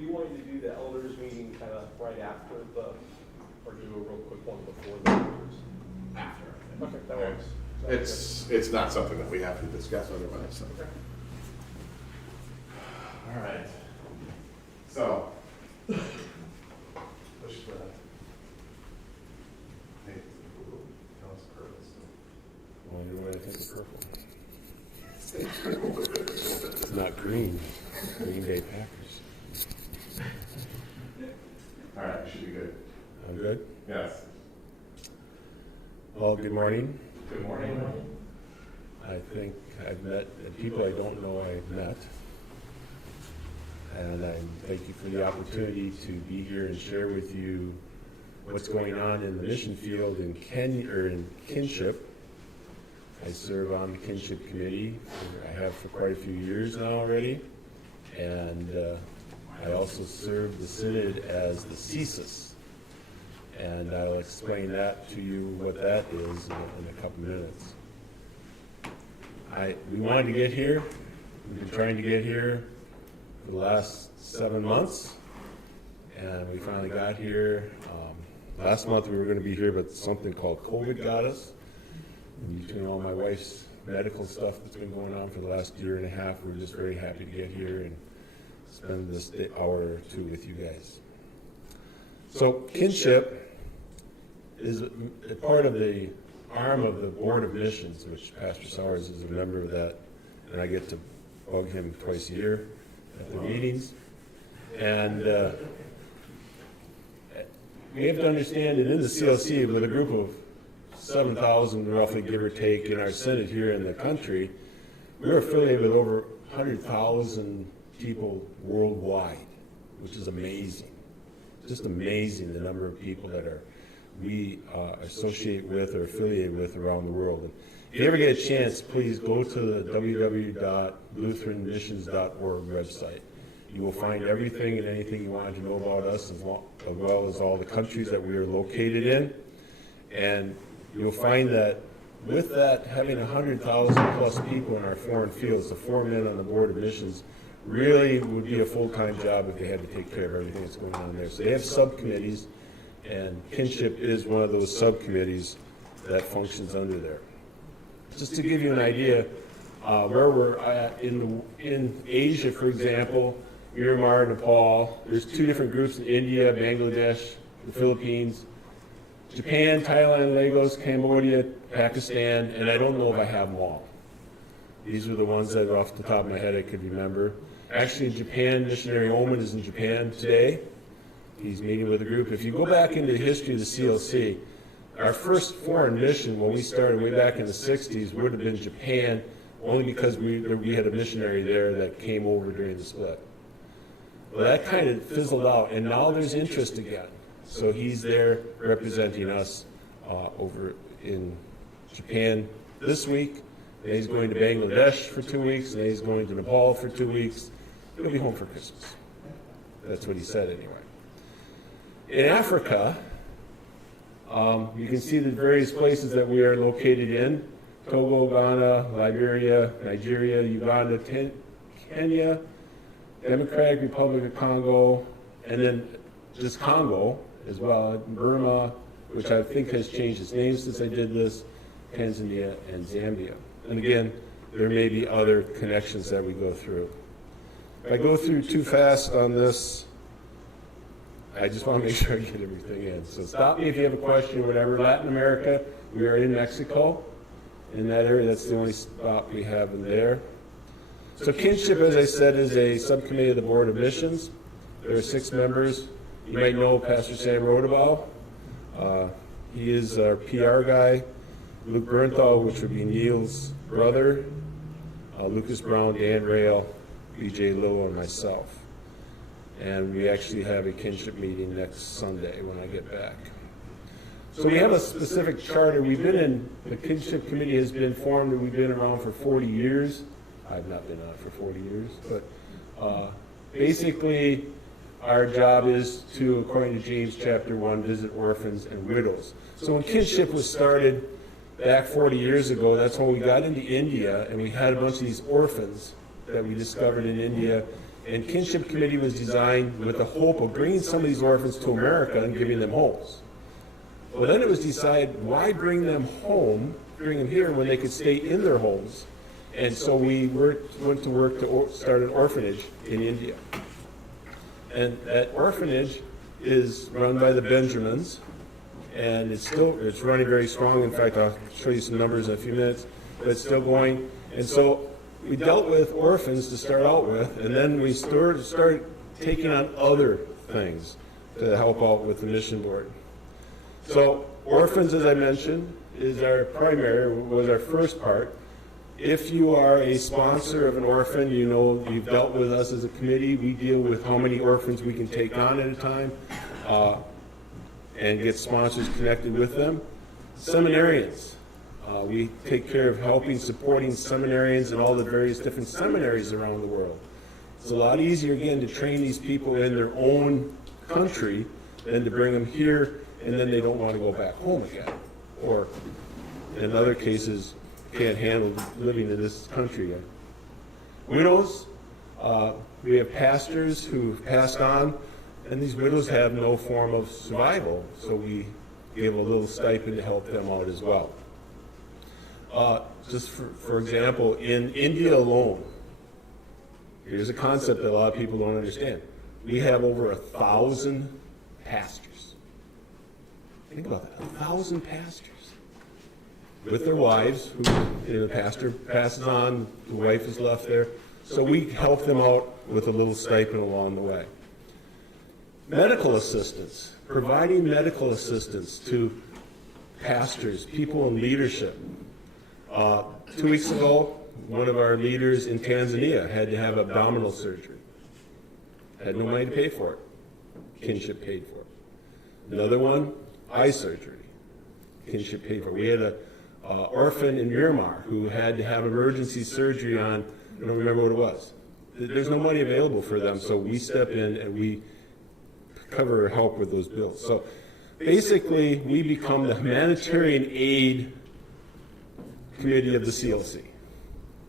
you wanting to do the elders meeting kind of right after or do a real quick one before the elders? After. Okay, that works. It's not something that we have to discuss otherwise. So. Okay. All right. So, push the. Hey, tell us purpose. Well, you know what I think of purple? It's not green. Green Bay Packers. All right, should be good. I'm good? Yes. Well, good morning. Good morning. I think I've met people I don't know I've met. And I thank you for the opportunity to be here and share with you what's going on in the mission field in kinship. I serve on the kinship committee. I have for quite a few years now already. And I also serve the synod as the CSIS. And I'll explain that to you, what that is, in a couple minutes. We wanted to get here. We've been trying to get here for the last 7 months, and we finally got here. Last month we were going to be here, but something called COVID got us. And between all my wife's medical stuff that's been going on for the last year and a half, we're just very happy to get here and spend this hour or two with you guys. So kinship is a part of the arm of the Board of Missions, which Pastor Sowers is a member of that, and I get to bug him twice a year at the meetings. And we have to understand that in the CLC, with a group of 7,000 roughly, give or take, in our synod here in the country, we're affiliated with over 100,000 people worldwide, which is amazing. Just amazing the number of people that we associate with or affiliate with around the world. And if you ever get a chance, please go to the www.lutheranmissions.org website. You will find everything and anything you want to know about us, as well as all the countries that we are located in. And you'll find that with that, having 100,000 plus people in our foreign fields, the 4 men on the Board of Missions, really would be a full-time job if they had to take care of everything that's going on there. So they have subcommittees, and kinship is one of those subcommittees that functions under there. Just to give you an idea where we're at in Asia, for example, Myanmar, Nepal, there's 2 different groups in India, Bangladesh, the Philippines, Japan, Thailand, Lagos, Cambodia, Pakistan, and I don't know if I have them all. These are the ones that off the top of my head I could remember. Actually, in Japan, missionary Oman is in Japan today. He's meeting with a group. If you go back into the history of the CLC, our first foreign mission when we started way back in the 60s would have been Japan, only because we had a missionary there that came over during the split. Well, that kind of fizzled out, and now there's interest again. So he's there representing us over in Japan this week. And he's going to Bangladesh for 2 weeks, and he's going to Nepal for 2 weeks. He'll be home for Christmas. That's what he said anyway. In Africa, you can see the various places that we are located in: Togo, Ghana, Liberia, Nigeria, Uganda, Kenya, Democratic Republic of Congo, and then just Congo as well, Burma, which I think has changed its name since I did this, Tanzania, and Zambia. And again, there may be other connections that we go through. If I go through too fast on this, I just want to make sure I get everything in. So stop me if you have a question or whatever. Latin America, we are in Mexico. In that area, that's the only spot we have in there. So kinship, as I said, is a subcommittee of the Board of Missions. There are 6 members. You might know Pastor Sam Rodabow. He is our PR guy. Luke Bernthal, which would be Neil's brother. Lucas Brown, Dan Rail, B.J. Lillo, and myself. And we actually have a kinship meeting next Sunday when I get back. So we have a specific charter. The kinship committee has been formed, and we've been around for 40 years. I've not been on it for 40 years, but basically our job is to, according to James chapter 1, visit orphans and widows. So when kinship was started back 40 years ago, that's when we got into India, and we had a bunch of these orphans that we discovered in India, And Kinship Committee was designed with the hope of bringing some of these orphans to America and giving them homes. Well, then it was decided, why bring them home, bring them here when they could stay in their homes? And so we went to work to start an orphanage in India. And that orphanage is run by the Benjamins, and it's running very strong. In fact, I'll show you some numbers in a few minutes, but it's still going. And so we dealt with orphans to start out with, and then we started taking on other things to help out with the mission board. So orphans, as I mentioned, was our first part. If you are a sponsor of an orphan, you know you've dealt with us as a committee. We deal with how many orphans we can take on at a time and get sponsors connected with them. Seminarians. We take care of supporting seminarians and all the various different seminaries around the world. It's a lot easier, again, to train these people in their own country than to bring them here and then they don't want to go back home again. Or, in other cases, can't handle living in this country yet. Widows, we have pastors who've passed on, and these widows have no form of survival, so we give a little stipend to help them out as well. Just for example, in India alone, here's a concept that a lot of people don't understand. We have over 1,000 pastors. Think about that, 1,000 pastors with their wives, who the pastor passes on, the wife is left there. So we help them out with a little stipend along the way. Medical assistance, providing medical assistance to pastors, people in leadership. 2 weeks ago, one of our leaders in Tanzania had to have abdominal surgery. Had no money to pay for it. Kinship paid for it. Another one, eye surgery. Kinship paid for it. We had an orphan in Myanmar who had to have emergency surgery on, I don't remember what it was. There's no money available for them, so we step in and we cover or help with those bills. So basically, we become the humanitarian aid committee of the CLC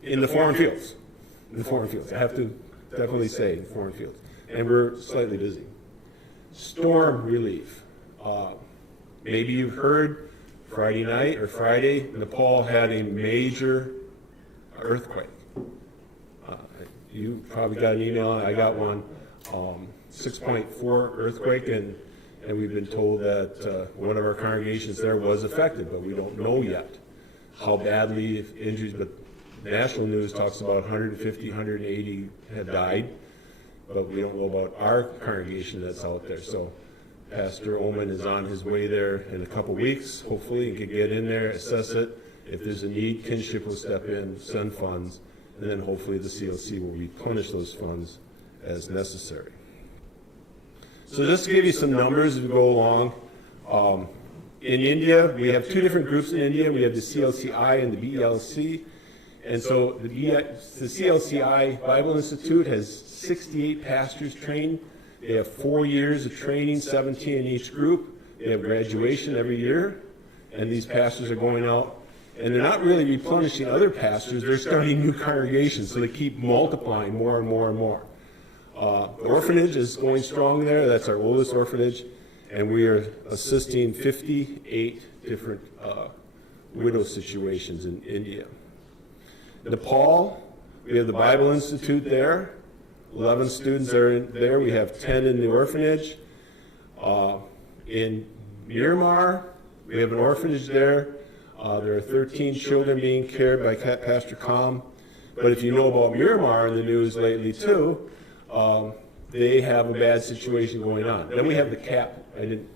in the foreign fields. In the foreign fields. I have to definitely say in foreign fields. And we're slightly busy. Storm relief. Maybe you've heard Friday night or Friday, Nepal had a major earthquake. You probably got an email, I got one, 6.4 earthquake, and we've been told that one of our congregations there was affected, but we don't know yet how badly injuries, but national news talks about 150, 180 had died, but we don't know about our congregation that's out there. So Pastor Oman is on his way there in a couple weeks, hopefully, and can get in there, assess it. If there's a need, Kinship will step in, send funds, and then hopefully the CLC will replenish those funds as necessary. So just to give you some numbers as we go along, in India, we have two different groups in India. We have the CLCI and the BELC. And so the CLCI Bible Institute has 68 pastors trained. They have 4 years of training, 17 in each group. They have graduation every year, and these pastors are going out. And they're not really replenishing other pastors. They're starting new congregations, so they keep multiplying more and more and more. The orphanage is going strong there. That's our oldest orphanage. And we are assisting 58 different widow situations in India. Nepal, we have the Bible Institute there. 11 students are there. We have 10 in the orphanage. In Myanmar, we have an orphanage there. There are 13 children being cared by Pastor Kam. But if you know about Myanmar in the news lately too, they have a bad situation going on. Then we have the CAP. I didn't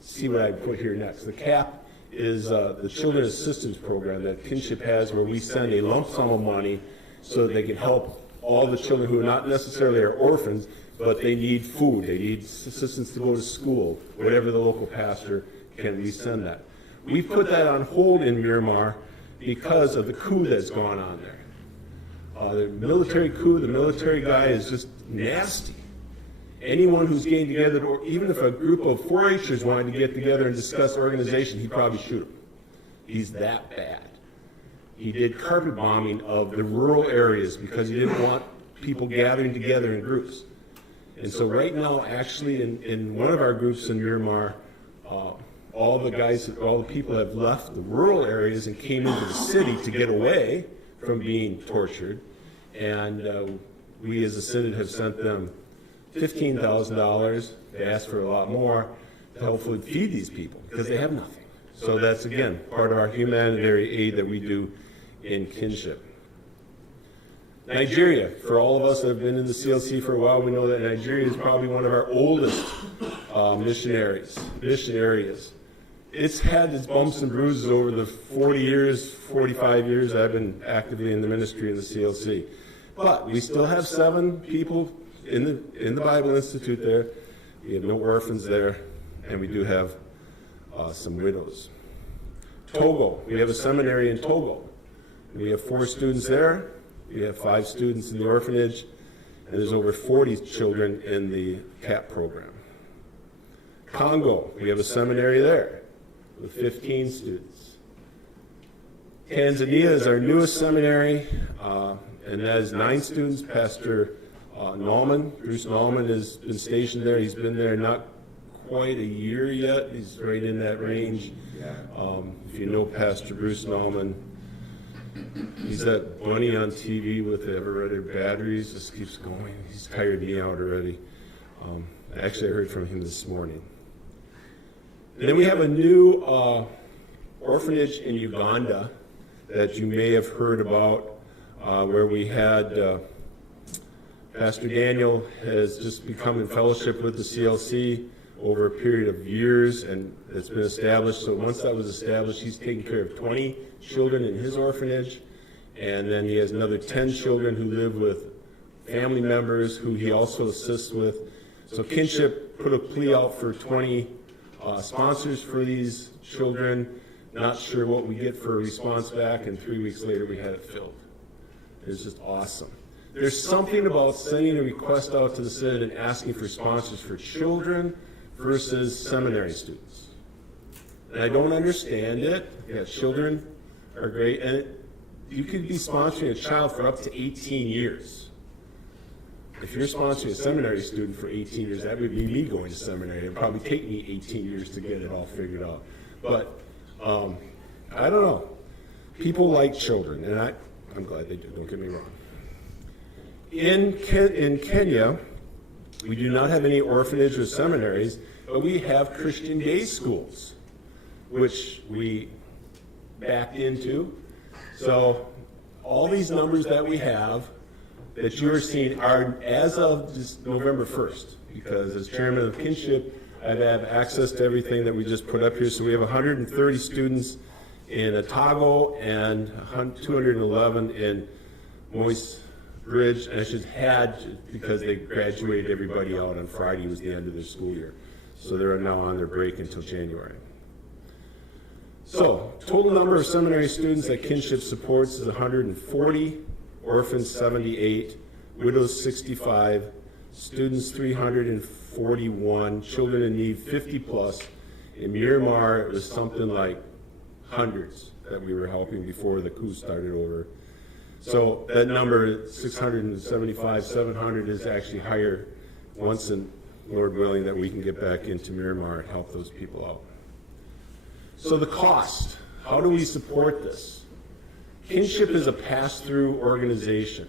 see what I put here next. The CAP is the Children's Assistance Program that Kinship has, where we send a lump sum of money so that they can help all the children who not necessarily are orphans, but they need food. They need assistance to go to school. Whatever the local pastor can, we send that. We put that on hold in Myanmar because of the coup that's gone on there. The military coup, the military guy is just nasty. Anyone who's getting together, or even if a group of 4-Hers wanted to get together and discuss organization, he'd probably shoot them. He's that bad. He did carpet bombing of the rural areas because he didn't want people gathering together in groups. And so right now, actually, in one of our groups in Miramar, all the people have left the rural areas and came into the city to get away from being tortured. And we as a synod have sent them $15,000. They asked for a lot more to hopefully feed these people because they have nothing. So that's, again, part of our humanitarian aid that we do in kinship. Nigeria, for all of us that have been in the CLC for a while, we know that Nigeria is probably one of our oldest mission areas. It's had its bumps and bruises over the 45 years I've been actively in the ministry in the CLC. But we still have 7 people in the Bible Institute there. We have no orphans there, and we do have some widows. Togo, we have a seminary in Togo. We have 4 students there. We have 5 students in the orphanage, and there's over 40 children in the CAP program. Congo, we have a seminary there with 15 students. Tanzania is our newest seminary, and that is 9 students. Pastor Bruce Nauman has been stationed there. He's been there not quite a year yet. He's right in that range. If you know Pastor Bruce Nauman, he's that bunny on TV with the ever-ready batteries, just keeps going. He's tired me out already. Actually, I heard from him this morning. And then we have a new orphanage in Uganda that you may have heard about, where we had Pastor Daniel has just become in fellowship with the CLC over a period of years, and it's been established. So once that was established, he's taking care of 20 children in his orphanage, and then he has another 10 children who live with family members who he also assists with. So Kinship put a plea out for 20 sponsors for these children. Not sure what we get for a response back, and 3 weeks later we had it filled. It's just awesome. There's something about sending a request out to the Synod and asking for sponsors for children versus seminary students. And I don't understand it. Yeah, children are great, and you could be sponsoring a child for up to 18 years. If you're sponsoring a seminary student for 18 years, that would be me going to seminary. It would probably take me 18 years to get it all figured out. But I don't know. People like children, and I'm glad they do, don't get me wrong. In Kenya, we do not have any orphanage or seminaries, but we have Christian day schools, which we backed into. So all these numbers that we have that you are seeing are as of this November 1st, because as chairman of Kinship, I have access to everything that we just put up here. So we have 130 students in Otago and 211 in Moise Bridge, and I should had because they graduated everybody out on Friday was the end of their school year. So they're now on their break until January. So total number of seminary students that Kinship supports is 140, orphans 78, widows 65, students 341, children in need 50 plus. In Miramar, it was something like hundreds that we were helping before the coup started over. So that number, 675, 700, is actually higher once, and Lord willing, that we can get back into Miramar and help those people out. So the cost, how do we support this? Kinship is a pass-through organization.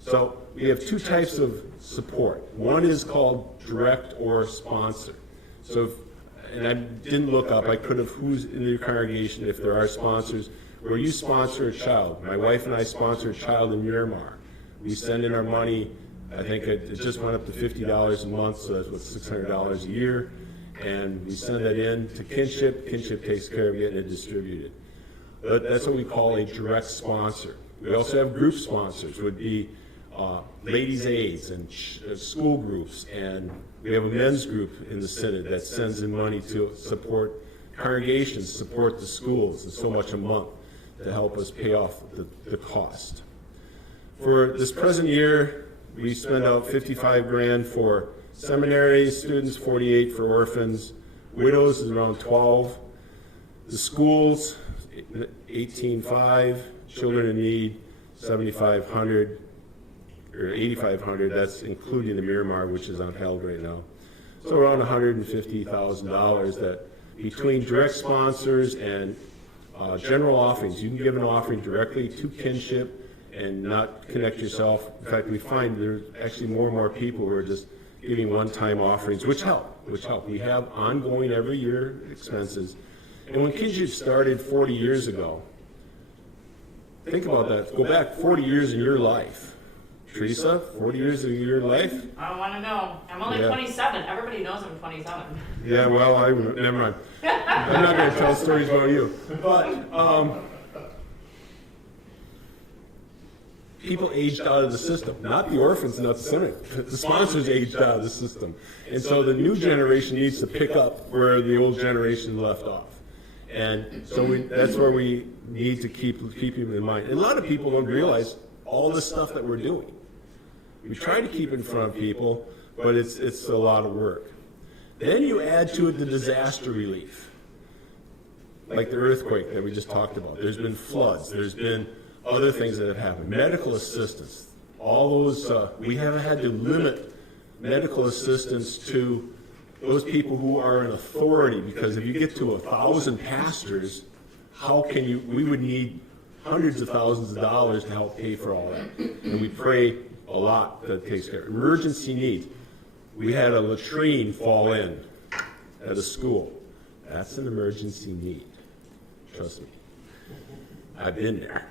So we have 2 types of support. One is called direct or sponsor. So, and I didn't look up, I could have who's in your congregation if there are sponsors. Where you sponsor a child. My wife and I sponsor a child in Miramar. We send in our money. I think it just went up to $50 a month, so that's what, $600 a year. And we send that in to Kinship. Kinship takes care of getting it distributed. That's what we call a direct sponsor. We also have group sponsors, would be ladies' aids and school groups. And we have a men's group in the Synod that sends in money to support congregations, support the schools, and so much a month to help us pay off the cost. For this present year, we spend out $55,000 for seminary students, 48 for orphans. Widows is around 12. The schools, 18,500. Children in need, 7,500. or 8,500, that's including the Miramar, which is unheld right now. So around $150,000 that between direct sponsors and general offerings, you can give an offering directly to kinship and not connect yourself. In fact, we find there's actually more and more people who are just giving one-time offerings, which help. We have ongoing every year expenses. And when kinship started 40 years ago, think about that. Go back 40 years in your life. Teresa, 40 years of your life? I don't want to know. I'm only Yeah. 27. Everybody knows I'm 27. Yeah, well, never mind. I'm not going to tell stories about you. But people aged out of the system. Not the orphans, not the center. The sponsors aged out of the system. And so the new generation needs to pick up where the old generation left off. And so that's where we need to keep them in mind. And a lot of people don't realize all the stuff that we're doing. We try to keep it in front of people, but it's a lot of work. Then you add to it the disaster relief, like the earthquake that we just talked about. There's been floods. There's been other things that have happened. Medical assistance. All those, we haven't had to limit medical assistance to those people who are in authority, because if you get to 1,000 pastors, how can you, we would need hundreds of thousands of dollars to help pay for all that. And we pray a lot that takes care. Emergency needs. We had a latrine fall in at a school. That's an emergency need. Trust me. I've been there.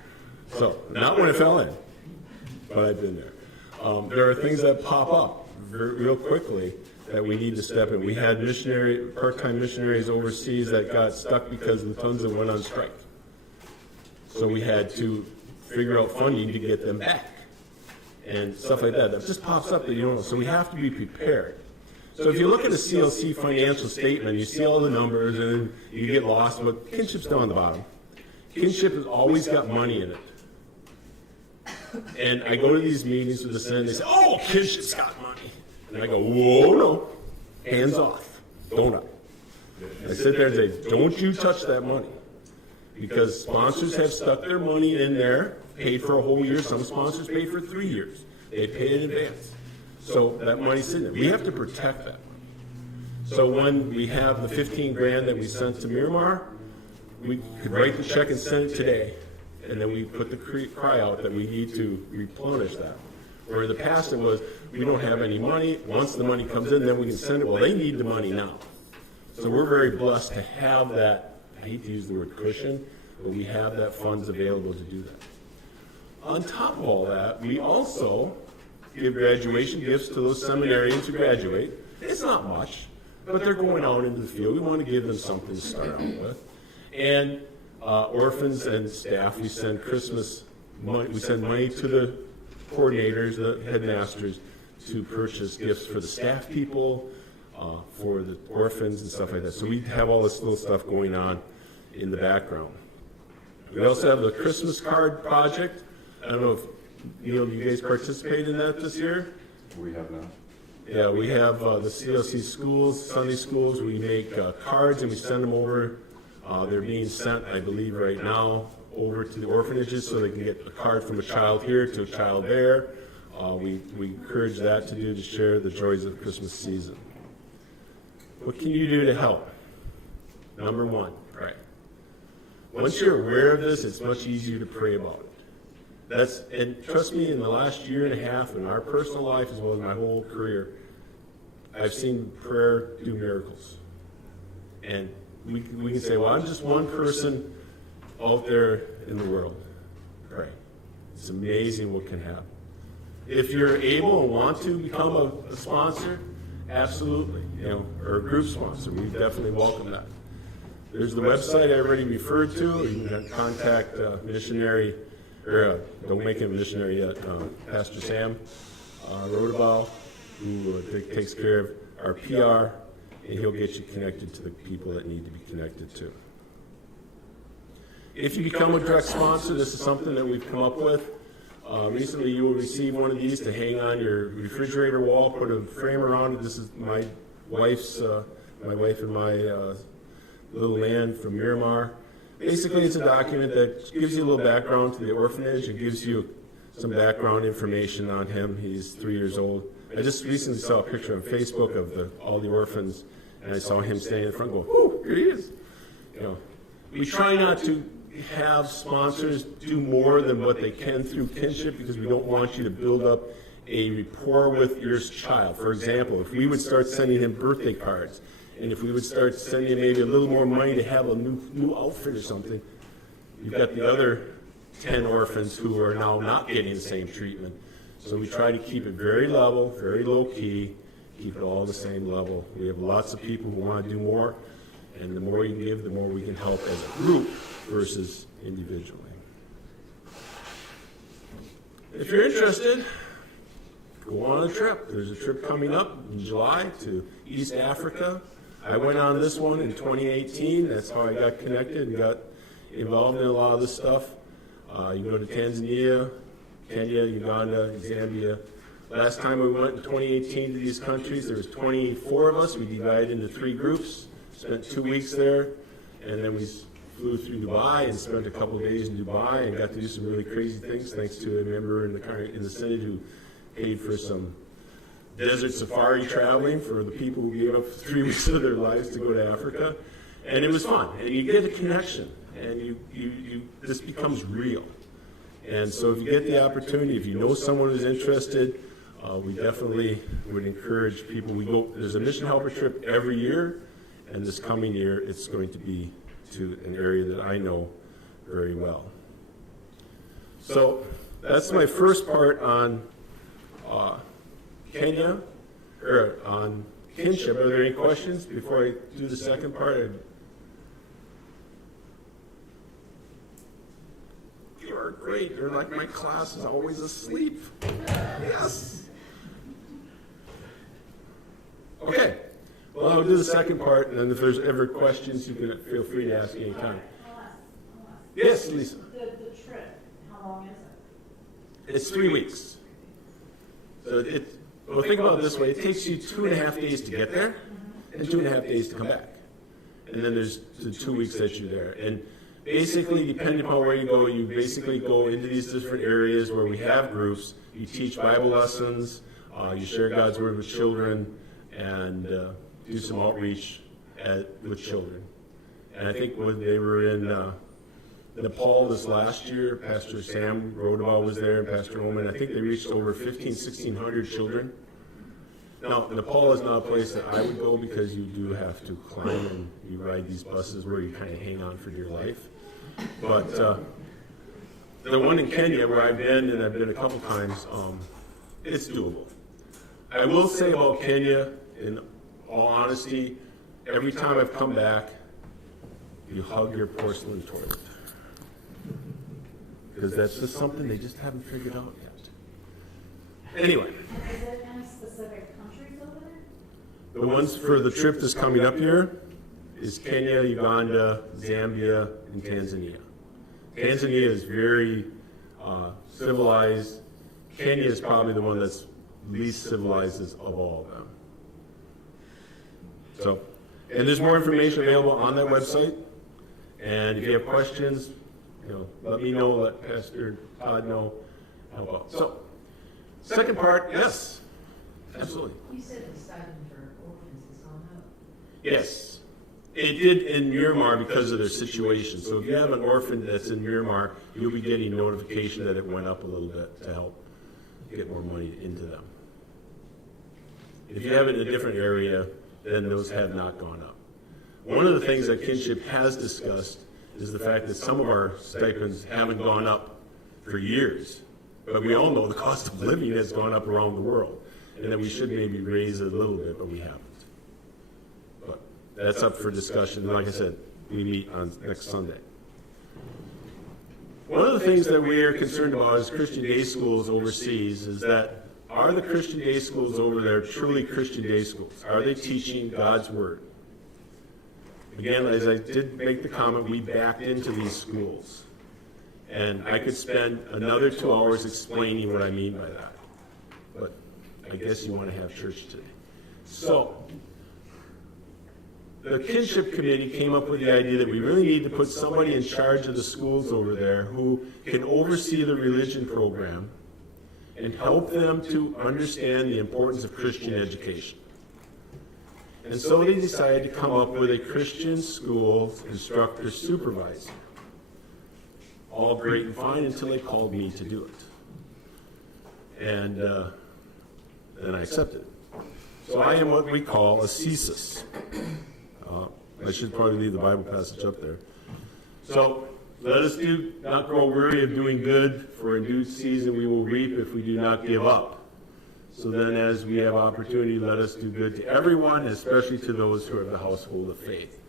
So, not when it fell in, but I've been there. There are things that pop up real quickly that we need to step in. We had part-time missionaries overseas that got stuck because the tons that went on strike. So we had to figure out funding to get them back and stuff like that. That just pops up that you don't know. So we have to be prepared. So if you look at a CLC financial statement, you see all the numbers and you get lost, but kinship's down the bottom. Kinship has always got money in it. And I go to these meetings with the Senate and they say, oh, kinship's got money. And I go, whoa, no, hands off, don't I? I sit there and say, don't you touch that money. Because sponsors have stuck their money in there, paid for a whole year. Some sponsors pay for 3 years. They pay in advance. So that money's sitting there. We have to protect that. So when we have the 15 grand that we sent to Miramar, we could write the check and send it today. And then we put the cry out that we need to replenish that. Where in the past it was, we don't have any money. Once the money comes in, then we can send it. Well, they need the money now. So we're very blessed to have that. I hate to use the word cushion, but we have that funds available to do that. On top of all that, we also give graduation gifts to those seminarians who graduate. It's not much, but they're going out into the field. We want to give them something to start out with. And orphans and staff, we send Christmas money. We send money to the coordinators, the headmasters, to purchase gifts for the staff people, for the orphans and stuff like that. So we have all this little stuff going on in the background. We also have the Christmas card project. I don't know if, Neil, you guys participated in that this year? We have not. Yeah, we have the CLC schools, Sunday schools. We make cards and we send them over. They're being sent, I believe, right now over to the orphanages so they can get a card from a child here to a child there. We encourage that to share the joys of the Christmas season. What can you do to help? Number one, pray. Once you're aware of this, it's much easier to pray about it. And trust me, in the last year and a half, in our personal life as well as my whole career, I've seen prayer do miracles. And we can say, well, I'm just one person out there in the world. Pray. It's amazing what can happen. If you're able and want to become a sponsor, absolutely, or a group sponsor, we definitely welcome that. There's the website I already referred to. You can contact missionary, or don't make him a missionary yet, Pastor Sam Rodabow, who takes care of our PR, and he'll get you connected to the people that need to be connected to. If you become a direct sponsor, this is something that we've come up with. Recently, you will receive one of these to hang on your refrigerator wall, put a frame around it. This is my wife and my little man from Miramar. Basically, it's a document that gives you a little background to the orphanage. It gives you some background information on him. He's 3 years old. I just recently saw a picture on Facebook of all the orphans, and I saw him standing in front going, "Whoo, here he is." You know, we try not to have sponsors do more than what they can through kinship, because we don't want you to build up a rapport with your child. For example, if we would start sending him birthday cards, and if we would start sending him maybe a little more money to have a new outfit or something, you've got the other 10 orphans who are now not getting the same treatment. So we try to keep it very level, very low key, keep it all the same level. We have lots of people who want to do more, and the more you give, the more we can help as a group versus individually. If you're interested, go on a trip. There's a trip coming up in July to East Africa. I went on this one in 2018. That's how I got connected and got involved in a lot of this stuff. You go to Tanzania, Kenya, Uganda, Zambia. Last time we went in 2018 to these countries, there was 24 of us. We divided into 3 groups, spent 2 weeks there, and then we flew through Dubai and spent a couple of days in Dubai and got to do some really crazy things thanks to a member in the Senate who paid for some desert safari traveling for the people who gave up 3 weeks of their lives to go to Africa. And it was fun, and you get a connection, and this becomes real. And so if you get the opportunity, if you know someone who's interested, we definitely would encourage people. There's a mission helper trip every year, and this coming year it's going to be to an area that I know very well. So that's my first part on Kenya, or on kinship. Are there any questions before I do the second part? You are great. You're like my class is always asleep. Yes. Okay. Well, I'll do the second part, and then if there's ever questions, you can feel free to ask anytime. Yes, Lisa. The trip, how long is it? It's 3 weeks. So well, think about it this way. It takes you 2.5 days to get there and 2.5 days to come back. And then there's the 2 weeks that you're there. And basically, depending upon where you go into these different areas where we have groups. You teach Bible lessons, you share God's Word with children, and do some outreach with children. And I think when they were in Nepal this last year, Pastor Sam Rodewald was there, and Pastor Oman. I think they reached over 1,600 children. Now, Nepal is not a place that I would go because you do have to climb and you ride these buses where you kind of hang on for dear life. But the one in Kenya where I've been, and I've been a couple times, it's doable. I will say about Kenya, in all honesty, every time I've come back, you hug your porcelain toilet. Because that's just something they just haven't figured out yet. Anyway. Is it any specific countries over there? The ones for the trip that's coming up here is Kenya, Uganda, Zambia, and Tanzania. Tanzania is very civilized. Kenya is probably the one that's least civilized of all of them. So, and there's more information available on that website. And if you have questions, let me know, let Pastor Todd know, help out. So, second part, yes, absolutely. You said the stipend for orphans has gone up. Yes, it did in Myanmar because of their situation. So if you have an orphan that's in Myanmar, you'll be getting notification that it went up a little bit to help get more money into them. If you have it in a different area, then those have not gone up. One of the things that Kinship has discussed is the fact that some of our stipends haven't gone up for years. But we all know the cost of living has gone up around the world, and that we should maybe raise it a little bit, but we haven't. But that's up for discussion. And like I said, we meet on next Sunday. One of the things that we are concerned about as Christian day schools overseas is that are the Christian day schools over there truly Christian day schools? Are they teaching God's Word? Again, as I did make the comment, we backed into these schools. And I could spend another 2 hours explaining what I mean by that. But I guess you want to have church today. So, the Kinship Committee came up with the idea that we really need to put somebody in charge of the schools over there who can oversee the religion program and help them to understand the importance of Christian education. And so they decided to come up with a Christian school instructor supervisor. All great and fine until they called me to do it. And I accepted it. So I am what we call a CSIS. I should probably leave the Bible passage up there. So let us not grow weary of doing good, for in due season we will reap if we do not give up. So then as we have opportunity, let us do good to everyone, especially to those who are of the household of faith.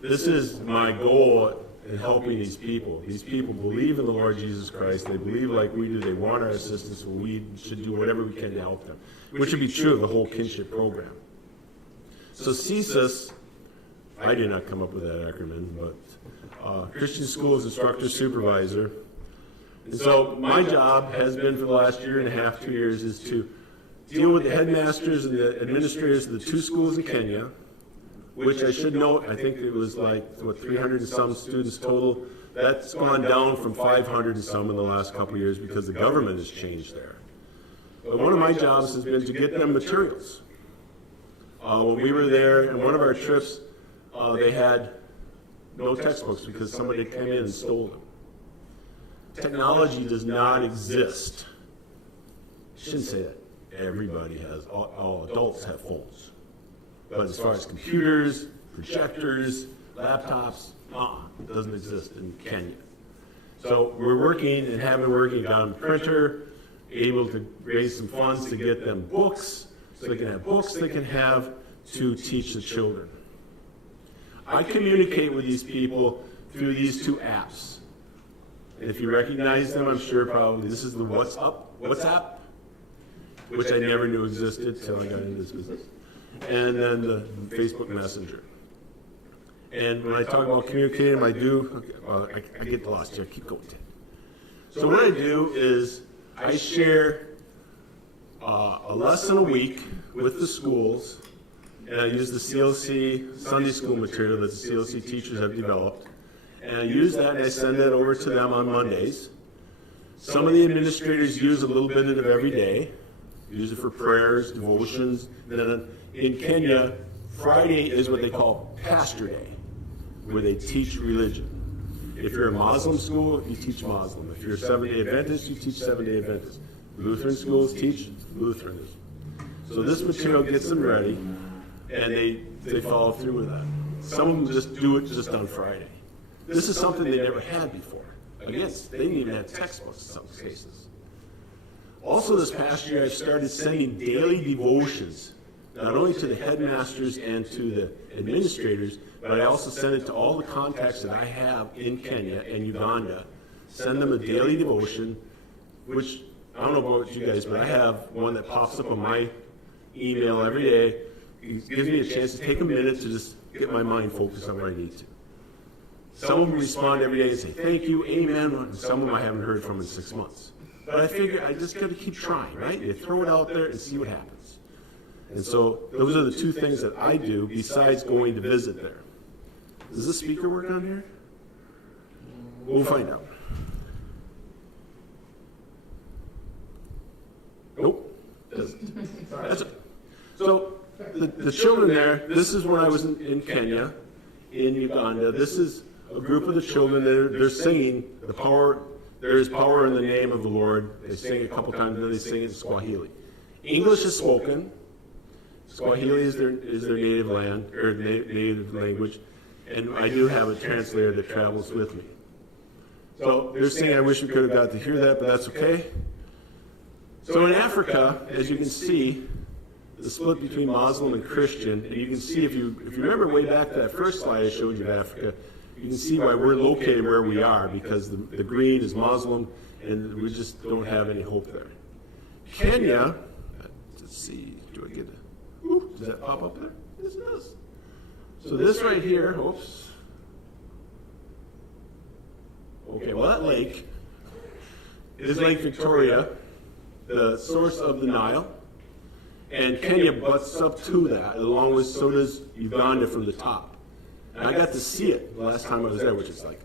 This is my goal in helping these people. These people believe in the Lord Jesus Christ. They believe like we do. They want our assistance, so we should do whatever we can to help them, which would be true of the whole kinship program. So CSIS, I did not come up with that acronym, but Christian Schools Instructor Supervisor. And so my job has been for the last year and a half, 2 years, is to deal with the headmasters and the administrators of the 2 schools in Kenya, which I should note, I think it was like, 300 and some students total. That's gone down from 500 and some in the last couple of years because the government has changed there. But one of my jobs has been to get them materials. When we were there, in one of our trips, they had no textbooks because somebody came in and stole them. Technology does not exist. I shouldn't say that. Everybody has, all adults have phones. But as far as computers, projectors, laptops, it doesn't exist in Kenya. So we're working and have been working on a printer, able to raise some funds to get them books, so they can have books they can have to teach the children. I communicate with these people through these 2 apps. And if you recognize them, I'm sure probably this is the WhatsApp, which I never knew existed until I got into this business, and then the Facebook Messenger. And when I talk about communicating, I get lost here. Keep going, Ted. So what I do is I share a lesson a week with the schools, and I use the CLC Sunday school material that the CLC teachers have developed. And I use that and I send that over to them on Mondays. Some of the administrators use a little bit of it every day, use it for prayers, devotions. And then in Kenya, Friday is what they call Pastor Day, where they teach religion. If you're a Muslim school, you teach Muslim. If you're a Seventh-day Adventist, you teach Seventh-day Adventist. Lutheran schools teach Lutheranism. So this material gets them ready, and they follow through with that. Some of them just do it just on Friday. This is something they never had before. Again, they didn't even have textbooks in some cases. Also this past year, I started sending daily devotions, not only to the headmasters and to the administrators, but I also send it to all the contacts that I have in Kenya and Uganda. Send them a daily devotion, which, I don't know about you guys, but I have one that pops up on my email every day. It gives me a chance to take a minute to just get my mind focused on what I need to. Some of them respond every day and say, thank you, amen. And some of them I haven't heard from in 6 months. But I figure I just got to keep trying, right? You throw it out there and see what happens. And so those are the 2 things that I do besides going to visit there. Does the speaker work on here? We'll find out. Nope, doesn't. That's it. So the children there, this is when I was in Kenya, in Uganda. This is a group of the children. They're singing the power. There is power in the name of the Lord. They sing it a couple times, and then they sing it in Swahili. English is spoken. Swahili is their native land or native language, and I do have a translator that travels with me. So they're singing. I wish we could have got to hear that, but that's okay. So in Africa, as you can see, the split between Muslim and Christian, and you can see if you remember way back to that first slide I showed you of Africa, you can see why we're located where we are, because the green is Muslim and we just don't have any hope there. Kenya, let's see, do I get it? Does that pop up there? Yes, it does. So this right here, oops. Okay, well that lake is Lake Victoria, the source of the Nile. And Kenya butts up to that, along with so does Uganda from the top. And I got to see it the last time I was there, which is like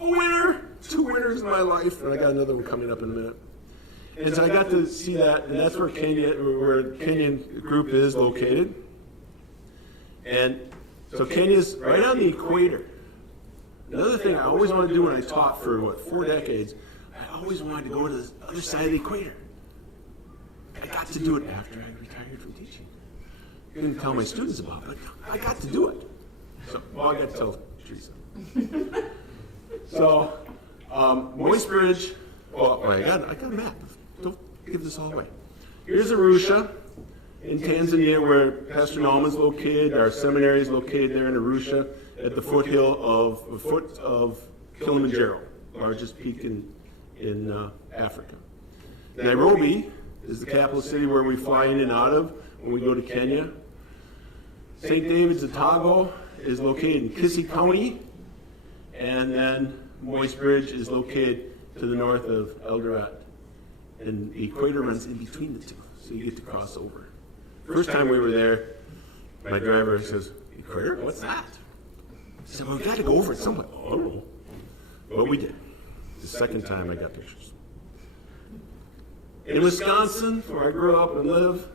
a winter, 2 winters in my life, and I got another one coming up in a minute. And so I got to see that, and that's where Kenyan group is located. And so Kenya's right on the equator. Another thing I always wanted to do when I taught for, 4 decades, I always wanted to go to the other side of the equator. I got to do it after I retired from teaching. Couldn't tell my students about it, but I got to do it. So, well, I got to tell Teresa. So, Moist Bridge, I got a map. Don't give this all away. Here's Arusha in Tanzania, where Pastor Nauman's located. Our seminary is located there in Arusha at the foot of Kilimanjaro, largest peak in Africa. Nairobi is the capital city where we fly in and out of when we go to Kenya. St. David's of Togo is located in Kisii County, and then Moist Bridge is located to the north of Eldoret. And the equator runs in between the two, so you get to cross over. First time we were there, my driver says, "Equator? What's that?" I said, "Well, we got to go over it somewhere." "Oh, I don't know." But we did. The second time I got pictures. In Wisconsin, where I grew up and live,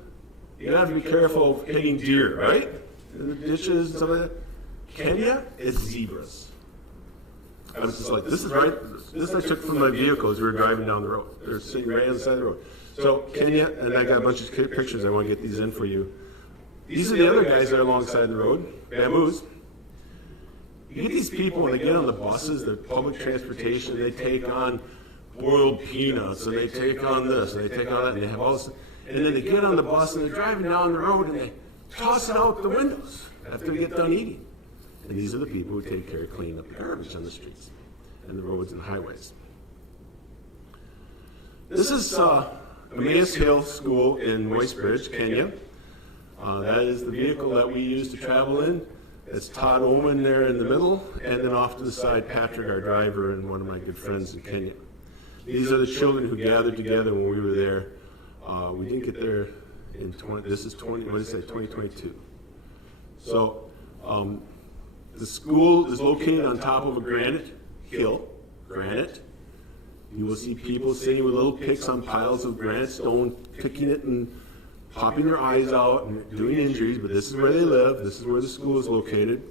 you have to be careful of hitting deer, right? In the ditches and stuff like that. Kenya is zebras. I was just like, this is right. This I took from my vehicle as we were driving down the road. They're sitting right on the side of the road. So Kenya, and I got a bunch of pictures. I want to get these in for you. These are the other guys that are alongside the road, bamboos. You get these people when they get on the buses, the public transportation, they take on boiled peanuts, and they take on this, and they take on that, and they have all this. And then they get on the bus, and they're driving down the road, and they toss it out the windows after they get done eating. And these are the people who take care of cleaning up the garbage on the streets and the roads and highways. This is Emmaus Hill School in Moist Bridge, Kenya. That is the vehicle that we use to travel in. It's Todd Oman there in the middle, and then off to the side, Patrick, our driver, and one of my good friends in Kenya. These are the children who gathered together when we were there. We didn't get there in 2022. So the school is located on top of a granite hill, granite. You will see people sitting with little picks on piles of granite stone, picking it and popping their eyes out and doing injuries, but this is where they live. This is where the school is located.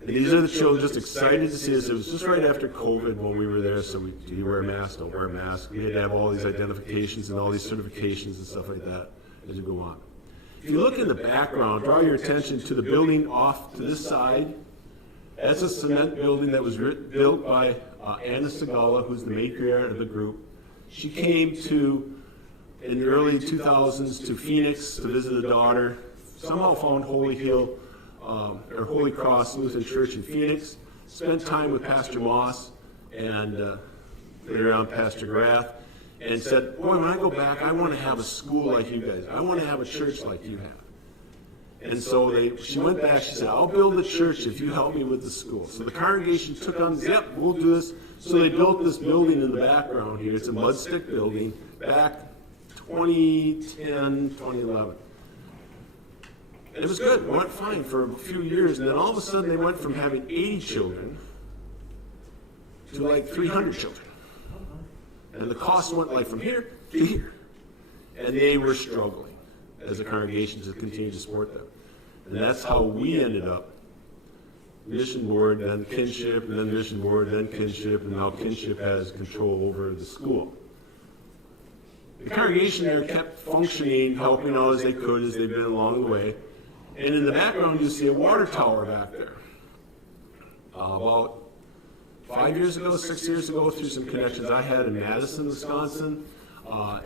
And these are the children just excited to see us. It was just right after COVID when we were there, so do you wear a mask? Don't wear a mask. We had to have all these identifications and all these certifications and stuff like that as you go on. If you look in the background, draw your attention to the building off to this side. That's a cement building that was built by Anna Segala, who's the matriarch of the group. She came in the early 2000s to Phoenix to visit a daughter, somehow found Holy Cross Lutheran Church in Phoenix, spent time with Pastor Moss and later on Pastor Graff, and said, "Boy, when I go back, I want to have a school like you guys. I want to have a church like you have." And so she went back, she said, "I'll build a church if you help me with the school." So the congregation took on, "Yep, we'll do this." So they built this building in the background here. It's a mud stick building back 2010, 2011. And it was good. It went fine for a few years. And then all of a sudden they went from having 80 children to like 300 children. And the cost went like from here to here. And they were struggling as a congregation to continue to support them. And that's how we ended up. Mission board, then kinship, and then mission board, then kinship, and now kinship has control over the school. The congregation there kept functioning, helping out as they could as they've been along the way. And in the background, you see a water tower back there. About 5 years ago, 6 years ago, through some connections I had in Madison, Wisconsin,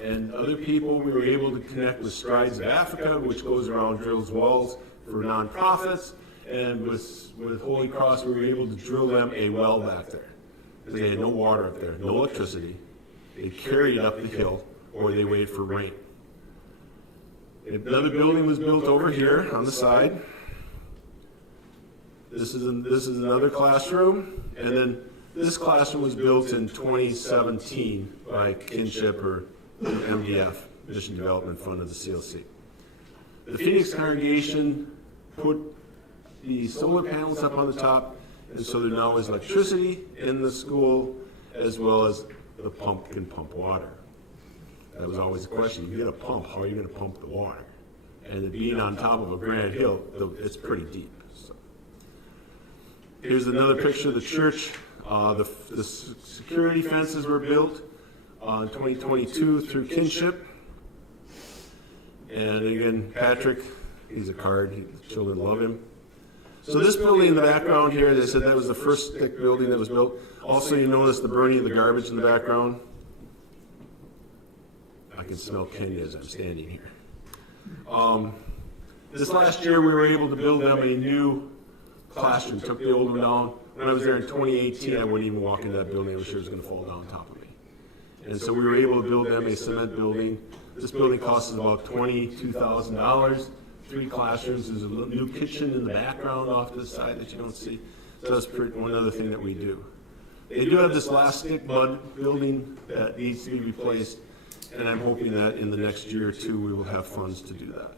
and other people, we were able to connect with Strides of Africa, which goes around, drills wells for nonprofits, and with Holy Cross, we were able to drill them a well back there. They had no water up there, no electricity. They carried it up the hill, or they waited for rain. Another building was built over here on the side. This is another classroom, and then this classroom was built in 2017 by Kinship or MDF, Mission Development Fund of the CLC. The Phoenix congregation put the solar panels up on the top, and so there now is electricity in the school, as well as the pump can pump water. That was always the question. You get a pump, how are you gonna pump the water? And it being on top of a granite hill, it's pretty deep. So. Here's another picture of the church. The security fences were built in 2022 through kinship. And again, Patrick, he's a card. The children love him. So this building in the background here, they said that was the first stick building that was built. Also, you notice the burning of the garbage in the background. I can smell Kenya as I'm standing here. This last year, we were able to build them a new classroom. Took the old one down. When I was there in 2018, I wouldn't even walk into that building. I was sure it was going to fall down on top of me. And so we were able to build them a cement building. This building costs about $22,000. 3 classrooms. There's a new kitchen in the background off to the side that you don't see. So that's one other thing that we do. They do have this last stick mud building that needs to be replaced, and I'm hoping that in the next year or two we will have funds to do that.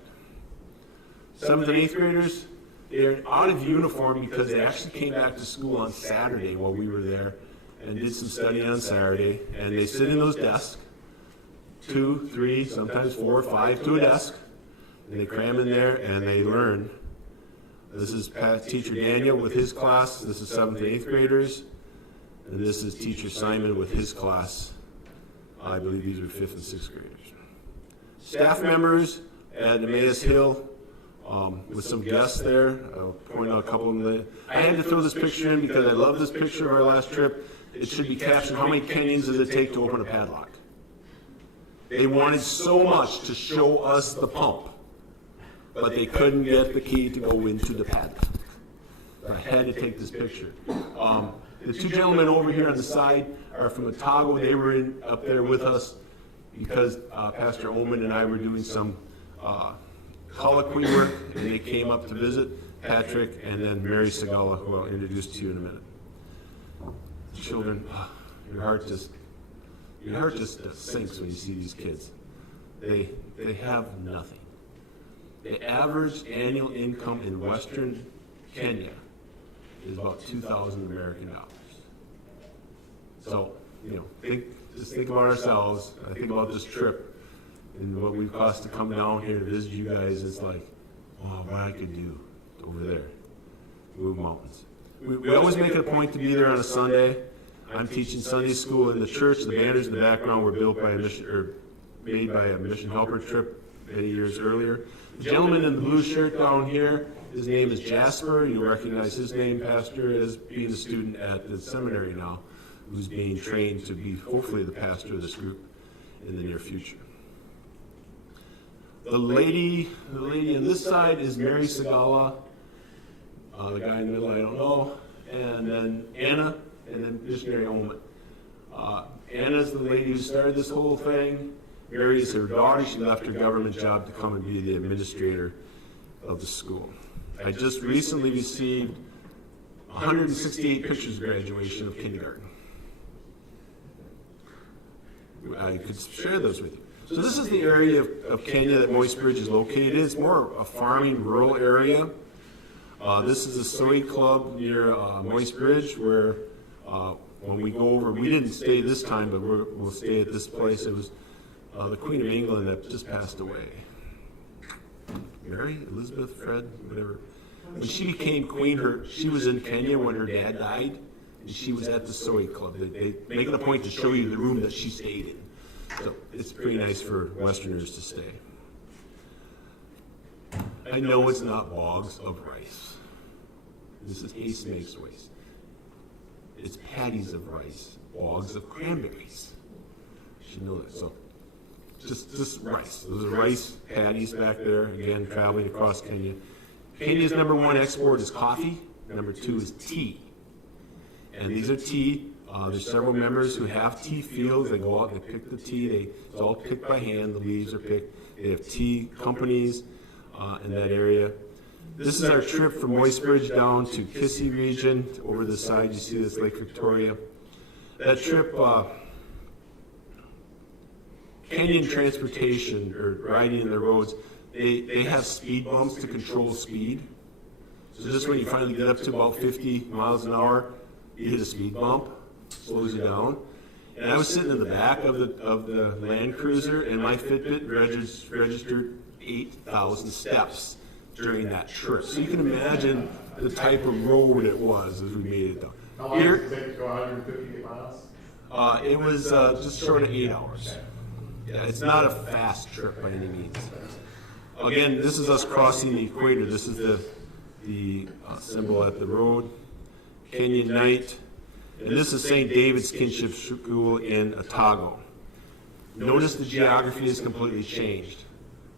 7th and 8th graders, they're out of uniform because they actually came back to school on Saturday while we were there and did some studying on Saturday, and they sit in those desks, 2, 3, sometimes 4 or 5 to a desk, and they cram in there and they learn. This is teacher Daniel with his class. This is 7th and 8th graders. And this is teacher Simon with his class. I believe these are 5th and 6th graders. Staff members at Emmaus Hill with some guests there. I'll point out a couple of them. I had to throw this picture in because I love this picture of our last trip. It should be captioned, how many Kenyans does it take to open a padlock? They wanted so much to show us the pump, but they couldn't get the key to go into the padlock. I had to take this picture. The 2 gentlemen over here on the side are from Otago. They were up there with us because Pastor Oman and I were doing some colloquy work, and they came up to visit. Patrick and then Mary Segala, who I'll introduce to you in a minute. Children, your heart just sinks when you see these kids. They have nothing. The average annual income in Western Kenya is about $2,000 American dollars. So, just think about ourselves. I think about this trip and what we've cost to come down here to visit you guys. It's like, wow, what I could do over there, move mountains. We always make it a point to be there on a Sunday. I'm teaching Sunday school in the church. The banners in the background were built by made by a mission helper trip many years earlier. The gentleman in the blue shirt down here, his name is Jasper. You'll recognize his name, Pastor, as being a student at the seminary now, who's being trained to be hopefully the pastor of this group in the near future. The lady on this side is Mary Segala. The guy in the middle, I don't know. And then Anna, and then missionary Oman. Anna's the lady who started this whole thing. Mary is her daughter. She left her government job to come and be the administrator of the school. I just recently received 168 pictures of graduation of kindergarten. I could share those with you. So this is the area of Kenya that Moist Bridge is located in. It's more a farming, rural area. This is a soy club near Moist Bridge where when we go over, we didn't stay this time, but we'll stay at this place. It was the Queen of England that just passed away. Mary, Elizabeth, Fred, whatever. When she became queen, she was in Kenya when her dad died, and she was at the soy club. They make it a point to show you the room that she stayed in. So it's pretty nice for Westerners to stay. I know it's not bogs of rice. This is Haste Makes Waste. It's patties of rice, bogs of cranberries. You should know that. So just rice. Those are rice patties back there, again, traveling across Kenya. Kenya's #1 export is coffee. #2 is tea. And these are tea. There's several members who have tea fields. They go out and they pick the tea. It's all picked by hand. The leaves are picked. They have tea companies in that area. This is our trip from Moist Bridge down to Kisii region. Over the side, you see this Lake Victoria. That trip, Kenyan transportation, or riding in the roads, they have speed bumps to control speed. So just when you finally get up to about 50 miles an hour, you hit a speed bump, slows you down. And I was sitting in the back of the Land Cruiser, and my Fitbit registered 8,000 steps during that trip. So you can imagine the type of road it was as we made it down. How long did it take to go 150 miles? It was just short of 8 hours. Yeah, it's not a fast trip by any means. Again, this is us crossing the equator. This is the symbol at the road. Kenyan Night. And this is St. David's Kinship School in Otago. Notice the geography has completely changed.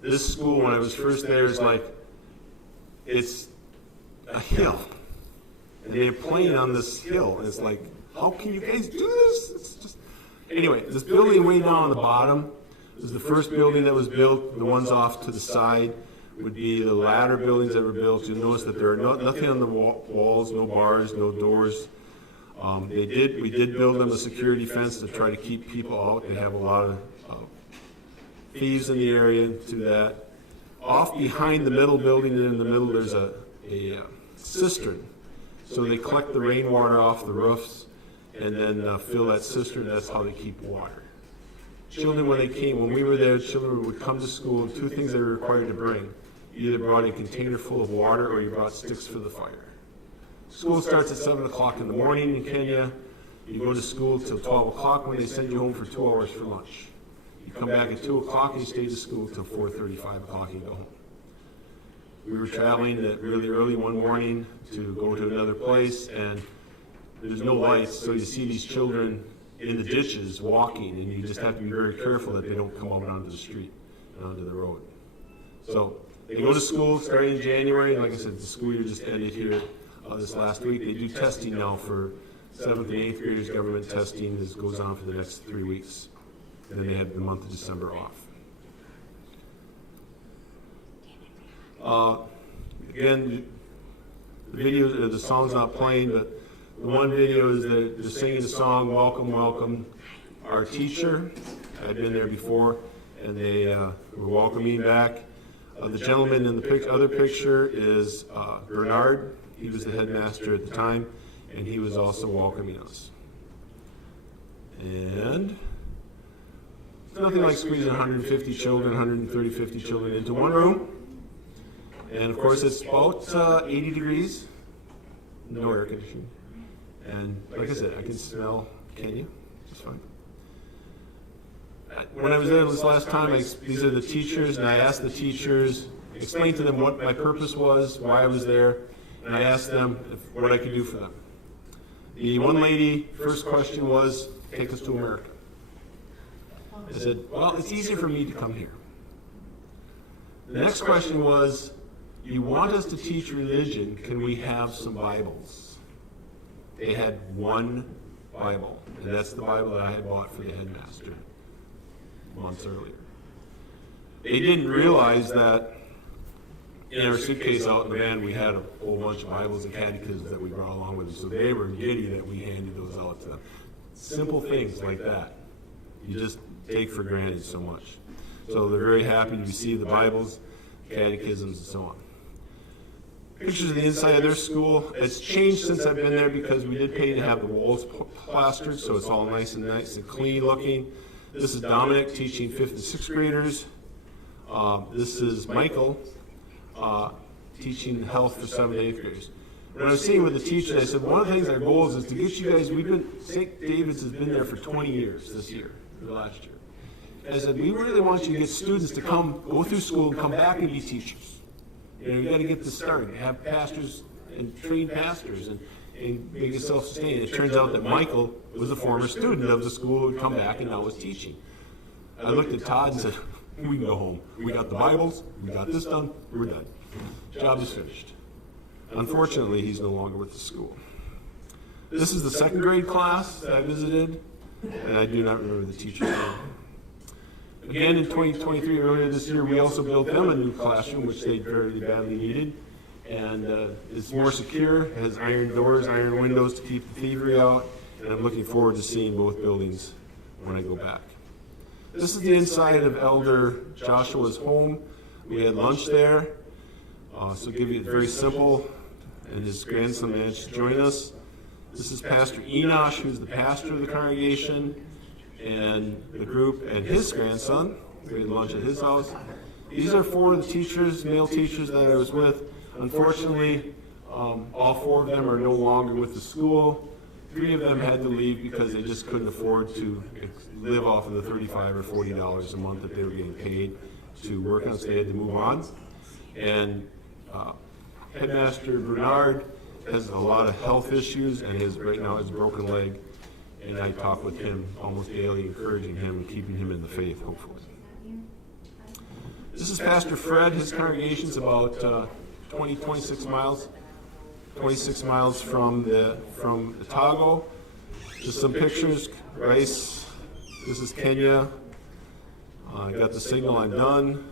This school, when I was first there, is like, it's a hill. And they're playing on this hill. And it's like, how can you guys do this? It's just... Anyway, this building way down on the bottom is the first building that was built. The ones off to the side would be the latter buildings that were built. You'll notice that there are nothing on the walls, no bars, no doors. We did build them a security fence to try to keep people out. They have a lot of thieves in the area to that. Off behind the middle building and in the middle there's a cistern. So they collect the rainwater off the roofs and then fill that cistern. That's how they keep water. Children, when we were there, children would come to school, and two things they were required to bring. You either brought a container full of water or you brought sticks for the fire. School starts at 7 o'clock in the morning in Kenya. You go to school till 12 o'clock when they send you home for 2 hours for lunch. You come back at 2 o'clock and you stay to school till 4:30, 5 o'clock and go home. We were traveling really early one morning to go to another place, and there's no lights, so you see these children in the ditches walking, and you just have to be very careful that they don't come out onto the street and onto the road. So they go to school starting in January, and like I said, the school year just ended here this last week. They do testing now for 7th and 8th graders. Government testing goes on for the next 3 weeks. And then they had the month of December off. Again, the song's not playing, but the one video is that they're singing the song, Welcome, Welcome. Our teacher had been there before, and they were welcoming back. The gentleman in the other picture is Bernard. He was the headmaster at the time, and he was also welcoming us. And it's nothing like squeezing 150 children, 130, 50 children into one room. And of course, it's about 80 degrees, no air conditioning. And like I said, I can smell Kenya just fine. When I was there this last time, these are the teachers, and I asked the teachers, explained to them what my purpose was, why I was there, and I asked them what I could do for them. The one lady, first question was, take us to America. I said, well, it's easier for me to come here. The next question was, you want us to teach religion, can we have some Bibles? They had one Bible, and that's the Bible that I had bought for the headmaster months earlier. They didn't realize that in our suitcase out in the van, we had a whole bunch of Bibles and catechisms that we brought along with us, so they were giddy that we handed those out to them. Simple things like that you just take for granted so much. So they're very happy to receive the Bibles, catechisms, and so on. Pictures of the inside of their school. It's changed since I've been there because we did pay to have the walls plastered, so it's all nice and clean looking. This is Dominic teaching 5th and 6th graders. This is Michael teaching health for 7th and 8th graders. When I was seeing with the teachers, I said, one of the things our goal is to get you guys, St. David's has been there for 20 years this year, or last year. I said, we really want you to get students to go through school and come back and be teachers. You got to get this started. Have pastors and trained pastors and make it self-sustaining. It turns out that Michael was a former student of the school who had come back and now was teaching. I looked at Todd and said, we can go home. We got the Bibles, we got this done, we're done. Job is finished. Unfortunately, he's no longer with the school. This is the 2nd grade class that I visited, and I do not remember the teacher's name. Again, in 2023, earlier this year, we also built them a new classroom, which they very badly needed. And it's more secure, has iron doors, iron windows to keep the thievery out, and I'm looking forward to seeing both buildings when I go back. This is the inside of Elder Joshua's home. We had lunch there, so give you very simple, and his grandson managed to join us. This is Pastor Enosh, who's the pastor of the congregation. and the group and his grandson. We had lunch at his house. These are 4 of the teachers, male teachers that I was with. Unfortunately, all 4 of them are no longer with the school. 3 of them had to leave because they just couldn't afford to live off of the $35 or $40 a month that they were getting paid to work on, so they had to move on. And Headmaster Bernard has a lot of health issues and right now has a broken leg. And I talk with him almost daily, encouraging him and keeping him in the faith, hopefully. This is Pastor Fred. His congregation's about 26 miles from Otago. Just some pictures. Rice. This is Kenya. I got the signal I'm done.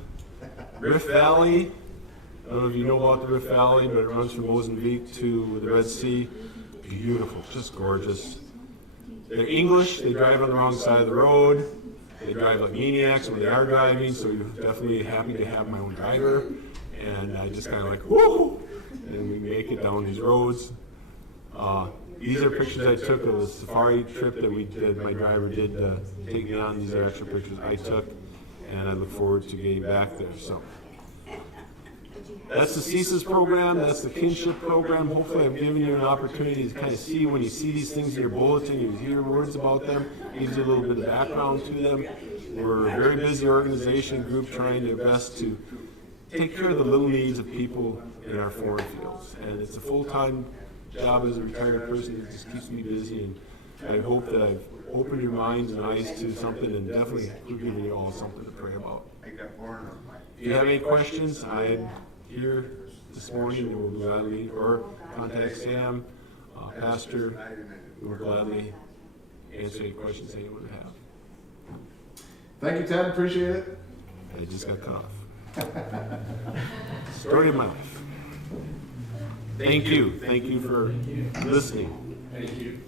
Rift Valley. I don't know if you know about the Rift Valley, but it runs from Mozambique to the Red Sea. Beautiful, just gorgeous. They're English. They drive on the wrong side of the road. They drive like maniacs when they are driving, so you're definitely happy to have my own driver. And I just kind of like, whoo! And we make it down these roads. These are pictures I took of a safari trip that we did. My driver did take me on. These are actual pictures I took, and I look forward to getting back there. So that's the CSIS program. That's the kinship program. Hopefully I've given you an opportunity to kind of see, when you see these things in your bulletin, you hear words about them, gives you a little bit of background to them. We're a very busy organization group trying their best to take care of the little needs of people in our foreign fields. And it's a full-time job as a retired person. It just keeps me busy, and I hope that I've opened your minds and eyes to something, and definitely giving you all something to pray about. If you have any questions, I'm here this morning, and we'll gladly, or contact Sam, Pastor, we will gladly answer any questions anyone would have. Thank you, Ted, appreciate it. I just got cut off. Story of my life. Thank you for listening. Thank you.